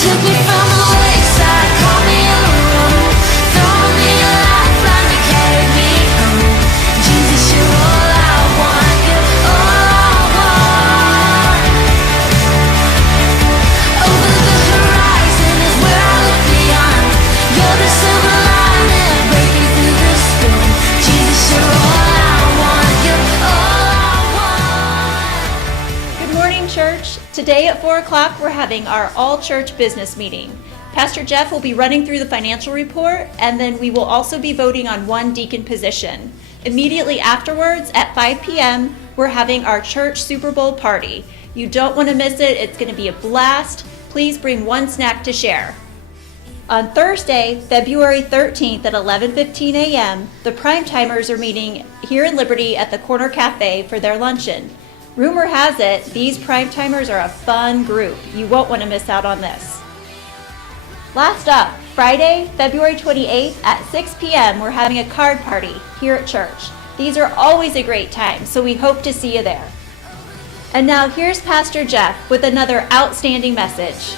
Took me from the lakeside, called me a room, throw me a lifeline to carry me home. Jesus, you're all I want, you're all I want. Over the horizon is where I look beyond. You're the silver lining breaking through the storm. Jesus, you're all I want, you're all I want. Good morning, church. Today at 4 o'clock, we're having our all-church business meeting. Pastor Jeff will be running through the financial report, and then we will also be voting on one deacon position. Immediately afterwards, at 5 p.m., we're having our church Super Bowl party. You don't want to miss it. It's going to be a blast. Please bring one snack to share. On Thursday, February 13th at 11:15 a.m., the Primetimers are meeting here in Liberty at the Corner Cafe for their luncheon. Rumor has it, these Primetimers are a fun group. You won't want to miss out on this. Last up, Friday, February 28th at 6 p.m., we're having a card party here at church. These are always a great time, so we hope to see you there. And now here's Pastor Jeff with another outstanding message.